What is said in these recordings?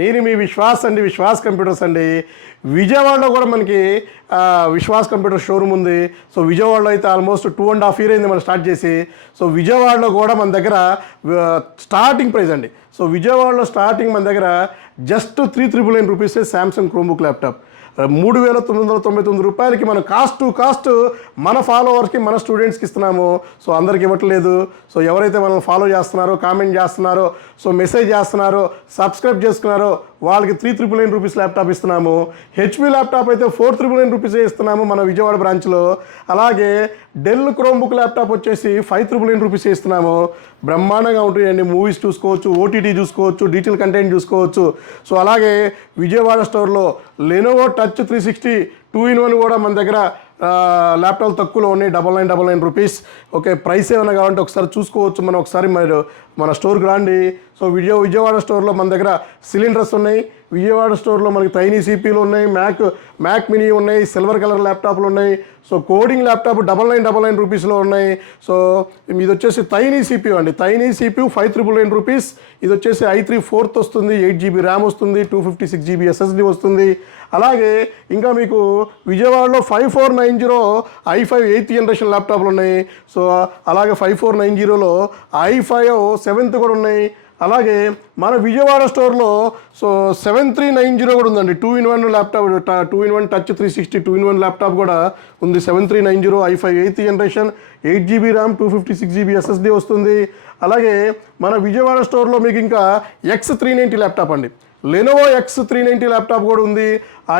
నేను మీ విశ్వాస్ అండి, విశ్వాస్ కంప్యూటర్స్ అండి. విజయవాడలో కూడా మనకి విశ్వాస్ కంప్యూటర్ షోరూమ్ ఉంది. సో విజయవాడలో అయితే ఆల్మోస్ట్ 2.5 years అయింది మనం స్టార్ట్ చేసి. సో విజయవాడలో కూడా మన దగ్గర స్టార్టింగ్ ప్రైస్ అండి. సో విజయవాడలో స్టార్టింగ్ మన దగ్గర జస్ట్ 3,999 రూపీసే శాంసంగ్ క్రోమ్బుక్ ల్యాప్టాప్. 3,999 రూపాయలకి మనం కాస్ట్ టు కాస్ట్ మన ఫాలోవర్స్కి, మన స్టూడెంట్స్కి ఇస్తున్నాము. సో అందరికి ఇవ్వట్లేదు. సో ఎవరైతే మనల్ని ఫాలో చేస్తున్నారో, కామెంట్ చేస్తున్నారో, సో మెసేజ్ చేస్తున్నారో, సబ్స్క్రైబ్ చేసుకున్నారో వాళ్ళకి 3,999 రూపీస్ ల్యాప్టాప్ ఇస్తున్నాము. హెచ్పి ల్యాప్టాప్ అయితే 4,999 రూపీసే ఇస్తున్నాము మన విజయవాడ బ్రాంచ్లో. అలాగే డెల్ క్రోమ్బుక్ ల్యాప్టాప్ వచ్చేసి 5,999 రూపీసే ఇస్తున్నాము. బ్రహ్మాండంగా ఉంటాయండి. మూవీస్ చూసుకోవచ్చు, ఓటీటీ చూసుకోవచ్చు, డీటెయిల్ కంటెంట్ చూసుకోవచ్చు. సో అలాగే విజయవాడ స్టోర్లో లెనోవో టచ్ 360 2-in-1 కూడా మన దగ్గర ల్యాప్టాప్ తక్కువలో ఉన్నాయి. 999 రూపీస్. ఓకే, ప్రైస్ ఏమైనా కావాలంటే ఒకసారి చూసుకోవచ్చు. మనం ఒకసారి మన స్టోర్కి రండి. సో విజయవాడ స్టోర్లో మన దగ్గర సిలిండర్స్ ఉన్నాయి. విజయవాడ స్టోర్లో మనకి టైనీ సిపిలు ఉన్నాయి, మ్యాక్ మినీ ఉన్నాయి, సిల్వర్ కలర్ ల్యాప్టాప్లు ఉన్నాయి. సో కోడింగ్ ల్యాప్టాప్ 999 రూపీస్లో ఉన్నాయి. సో ఇది వచ్చేసి టైనీ సిపియూ అండి. Tiny CPU 5,999 rupees. ఇది వచ్చేసి i3 4th వస్తుంది, 8GB ర్యామ్ వస్తుంది, 256GB SSD వస్తుంది. అలాగే ఇంకా మీకు విజయవాడలో 5490 i5 8th జనరేషన్ ల్యాప్టాప్లు ఉన్నాయి. సో అలాగే 5490లో i5 7th కూడా ఉన్నాయి. అలాగే మన విజయవాడ స్టోర్లో సో 7390 కూడా ఉందండి. 2-in-1 laptop, 2-in-1 touch 360 2-in-1 laptop కూడా ఉంది. 7390 i5 8th generation, 8GB RAM, 256GB SSD వస్తుంది. అలాగే మన విజయవాడ స్టోర్లో మీకు ఇంకా X390 ల్యాప్టాప్ అండి. లెనోవో X390 ల్యాప్టాప్ కూడా ఉంది.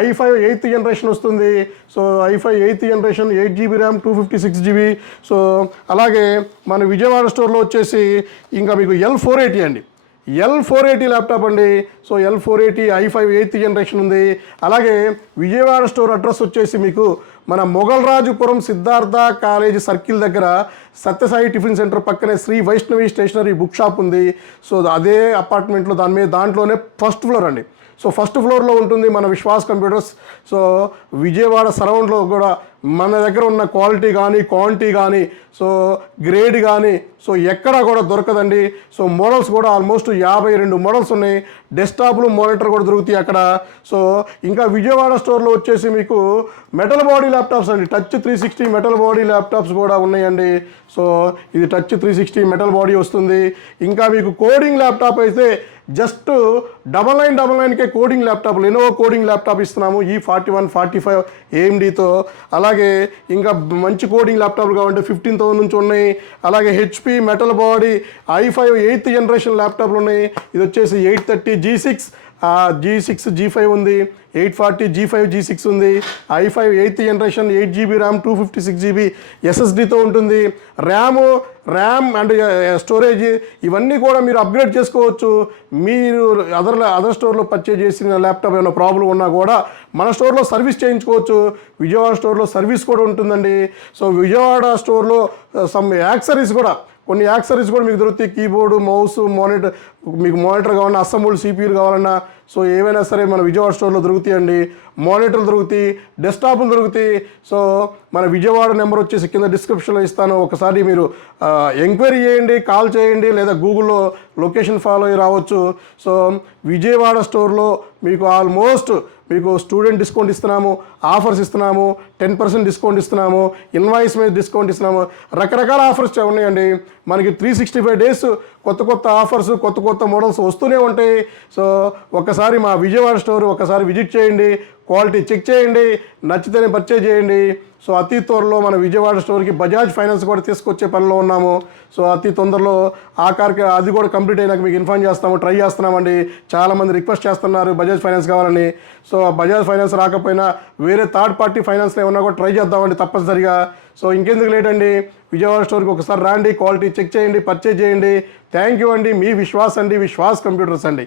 i5 8th జనరేషన్ వస్తుంది. So i5 8th generation, 8GB RAM, 256GB. So అలాగే మన విజయవాడ స్టోర్లో వచ్చేసి ఇంకా మీకు L480 అండి. L480 ల్యాప్టాప్ అండి. So L480 i5 8th generation ఉంది. అలాగే విజయవాడ స్టోర్ అడ్రస్ వచ్చేసి మీకు మన మొగల్రాజుపురం సిద్ధార్థ కాలేజ్ సర్కిల్ దగ్గర సత్యసాయి టిఫిన్ సెంటర్ పక్కనే Sri Vaishnavi stationery book shop ఉంది. సో అదే అపార్ట్మెంట్లో దాంట్లోనే ఫస్ట్ ఫ్లోర్ అండి. సో ఫస్ట్ ఫ్లోర్లో ఉంటుంది మన విశ్వాస్ కంప్యూటర్స్. సో విజయవాడ సరౌండ్లో కూడా మన దగ్గర ఉన్న క్వాలిటీ కానీ, క్వాంటిటీ కానీ, సో గ్రేడ్ కానీ సో ఎక్కడా కూడా దొరకదండి. సో మోడల్స్ కూడా ఆల్మోస్ట్ 52 మోడల్స్ ఉన్నాయి. డెస్క్టాప్లు, మానిటర్ కూడా దొరుకుతాయి అక్కడ. సో ఇంకా విజయవాడ స్టోర్లో వచ్చేసి మీకు మెటల్ బాడీ ల్యాప్టాప్స్ అండి. టచ్ 360 మెటల్ బాడీ ల్యాప్టాప్స్ కూడా ఉన్నాయండి. సో ఇది టచ్ 360 మెటల్ బాడీ వస్తుంది. ఇంకా మీకు కోడింగ్ ల్యాప్టాప్ అయితే జస్ట్ 9999కే coding laptop, Lenovo coding laptop ఇస్తున్నాము E4145 AMDతో. అలాగే ఇంకా మంచి కోడింగ్ ల్యాప్టాప్లు కావాలంటే 15,000 నుంచి ఉన్నాయి. అలాగే HP metal body i5 8th generation ల్యాప్టాప్లు ఉన్నాయి. ఇది వచ్చేసి 830 G6 G5 ఉంది, 840 G5 G6 ఉంది. i5 8th generation, 8GB RAM, 256GB SSDతో ఉంటుంది. ర్యామ్ అండ్ స్టోరేజ్ ఇవన్నీ కూడా మీరు అప్గ్రేడ్ చేసుకోవచ్చు. మీరు అదర్ స్టోర్లో పర్చేజ్ చేసిన ల్యాప్టాప్ ఏమైనా ప్రాబ్లం ఉన్నా కూడా మన స్టోర్లో సర్వీస్ చేయించుకోవచ్చు. విజయవాడ స్టోర్లో సర్వీస్ కూడా ఉంటుందండి. సో విజయవాడ స్టోర్లో కొన్ని యాక్సరీస్ కూడా మీకు దొరుకుతాయి. కీబోర్డు, మౌస్, మానిటర్, మీకు మానిటర్ కావాలన్నా, అసెంబుల్ CPU కావాలన్నా సో ఏవైనా సరే మన విజయవాడ స్టోర్లో దొరుకుతాయండి. మానిటర్లు దొరుకుతాయి, డెస్క్టాప్లు దొరుకుతాయి. సో మన విజయవాడ నెంబర్ వచ్చేసి కింద డిస్క్రిప్షన్లో ఇస్తాను. ఒకసారి మీరు ఎంక్వైరీ చేయండి, కాల్ చేయండి, లేదా గూగుల్లో లొకేషన్ ఫాలో అయ్యి రావచ్చు. సో విజయవాడ స్టోర్లో మీకు ఆల్మోస్ట్ మీకు స్టూడెంట్ డిస్కౌంట్ ఇస్తున్నాము, ఆఫర్స్ ఇస్తున్నాము, 10% డిస్కౌంట్ ఇస్తున్నాము, ఇన్వాయిస్ మీద డిస్కౌంట్ ఇస్తున్నాము. రకరకాల ఆఫర్స్ ఉన్నాయండి. మనకి 365 days కొత్త ఆఫర్స్, కొత్త మోడల్స్ వస్తూనే ఉంటాయి. సో ఒకసారి మా విజయవాడ స్టోర్ ఒకసారి విజిట్ చేయండి, క్వాలిటీ చెక్ చేయండి, నచ్చితేనే పర్చేజ్ చేయండి. సో అతి త్వరలో మన విజయవాడ స్టోర్కి బజాజ్ ఫైనాన్స్ కూడా తీసుకొచ్చే పనిలో ఉన్నాము. సో అతి తొందరలో అది కూడా కంప్లీట్ అయినాక మీకు ఇన్ఫార్మ్ చేస్తాము, ట్రై చేస్తున్నామండి. చాలామంది రిక్వెస్ట్ చేస్తున్నారు బజాజ్ ఫైనాన్స్ కావాలని. సో బజాజ్ ఫైనాన్స్ రాకపోయినా వేరే థర్డ్ పార్టీ ఫైనాన్స్లో ఏమన్నా కూడా ట్రై చేద్దామండి తప్పనిసరిగా. సో ఇంకెందుకు లేట్ అండి, విజయవాడ స్టోర్కి ఒకసారి రండి, క్వాలిటీ చెక్ చేయండి, పర్చేజ్ చేయండి. థ్యాంక్ యూ అండి. మీ విశ్వాస్ అండి, విశ్వాస్ కంప్యూటర్స్ అండి.